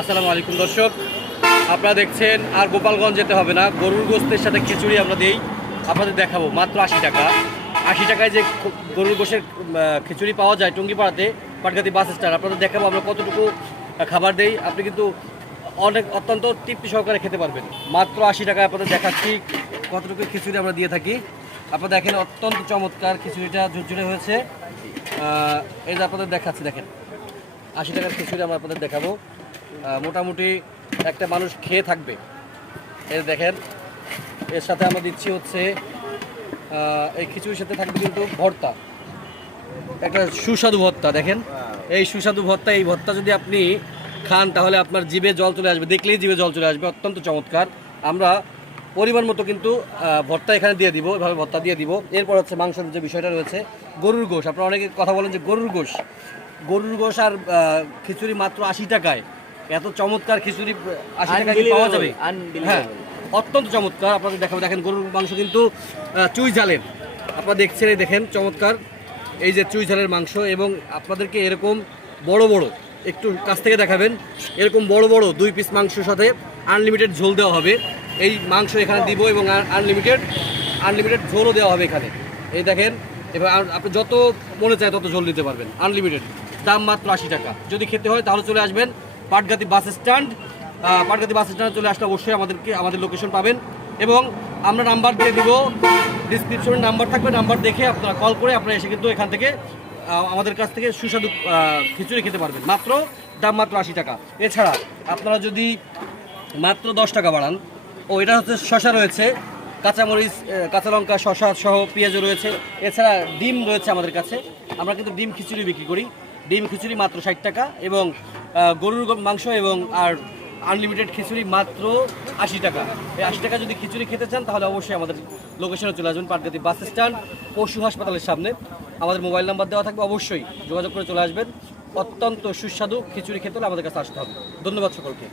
আসসালামু আলাইকুম দর্শক, আপনারা দেখছেন আর গোপালগঞ্জ যেতে হবে না, গরুর গোশতের সাথে খিচুড়ি আমরা দিই। আপনাদের দেখাবো মাত্র 80 টাকা। 80 টাকায় যে গরুর গোশের খিচুড়ি পাওয়া যায় টুঙ্গিপাড়াতে, পাটগাতি বাস স্ট্যান্ড। আপনাদের দেখাবো আমরা কতটুকু খাবার দেই, আপনি কিন্তু অত্যন্ত তৃপ্তি সহকারে খেতে পারবেন। মাত্র 80 টাকায় আপনাদের দেখাচ্ছি কতটুকু খিচুড়ি আমরা দিয়ে থাকি। আপনারা দেখেন অত্যন্ত চমৎকার খিচুড়িটা ঝুরঝুরে হয়েছে। এই যে আপনাদের দেখাচ্ছি, দেখেন 80 টাকার খিচুড়ি আমরা আপনাদের দেখাবো। মোটামুটি একটা মানুষ খেয়ে থাকবে। এর দেখেন, এর সাথে আমরা দিচ্ছি হচ্ছে এই খিচুড়ির সাথে থাকবে কিন্তু ভর্তা, একটা সুস্বাদু ভর্তা। দেখেন এই সুস্বাদু ভর্তা, এই ভর্তা যদি আপনি খান তাহলে আপনার জিভে জল চলে আসবে, দেখলেই জিভে জল চলে আসবে। অত্যন্ত চমৎকার। আমরা পরিমাণ মতো কিন্তু ভর্তা এখানে দিয়ে দিব, এভাবে ভর্তা দিয়ে দিব। এরপর হচ্ছে মাংসের যে বিষয়টা রয়েছে, গরুর গোশ। আপনারা অনেকে কথা বলেন যে গরুর গোশ আর খিচুড়ি মাত্র 80 টাকায়। এত চমৎকার খিচুড়ি 80 টাকায় পাওয়া যাবে? হ্যাঁ, অত্যন্ত চমৎকার। আপনাদের দেখাবো। দেখেন গরুর মাংস কিন্তু চুই ঝালের, আপনারা দেখছেন, এই দেখেন চমৎকার এই যে চুই ঝালের মাংস। এবং আপনাদেরকে এরকম বড় বড়, একটু কাছ থেকে দেখাবেন, এরকম বড় বড় 2 পিস মাংসের সাথে আনলিমিটেড ঝোল দেওয়া হবে। এই মাংস এখানে দিব এবং আনলিমিটেড ঝোলও দেওয়া হবে এখানে। এই দেখেন, এবার আপনি যত মনে চায় তত ঝোল দিতে পারবেন, আনলিমিটেড। দাম মাত্র 80 টাকা। যদি খেতে হয় তাহলে চলে আসবেন পাটগাতি বাস স্ট্যান্ড। পাটগাতি বাস স্ট্যান্ডে চলে আসলে অবশ্যই আমাদের লোকেশন পাবেন। এবং আমরা নাম্বার দিয়ে দিব, ডিসক্রিপশনে নাম্বার থাকবে। নাম্বার দেখে আপনারা কল করে আপনারা এসে কিন্তু এখান থেকে আমাদের কাছ থেকে সুস্বাদু খিচুড়ি খেতে পারবেন। দাম মাত্র 80 টাকা। এছাড়া আপনারা যদি মাত্র 10 টাকা বাড়ান, এটা হচ্ছে শশা রয়েছে, কাঁচামরিচ, কাঁচা লঙ্কা, শশা সহ পেঁয়াজও রয়েছে। এছাড়া ডিম রয়েছে আমাদের কাছে। আমরা কিন্তু ডিম খিচুড়ি বিক্রি করি। ডিম খিচুড়ি মাত্র 60 টাকা। এবং গরুর মাংস এবং আর আনলিমিটেড খিচুড়ি মাত্র 80 টাকা। এই 80 টাকা যদি খিচুড়ি খেতে চান তাহলে অবশ্যই আমাদের লোকেশনে চলে আসবেন, পাটগাতি বাস স্ট্যান্ড, পশু হাসপাতালের সামনে। আমাদের মোবাইল নাম্বার দেওয়া থাকবে, অবশ্যই যোগাযোগ করে চলে আসবেন। অত্যন্ত সুস্বাদু খিচুড়ি খেতে হলে আমাদের কাছে আসতে হবে। ধন্যবাদ সকলকে।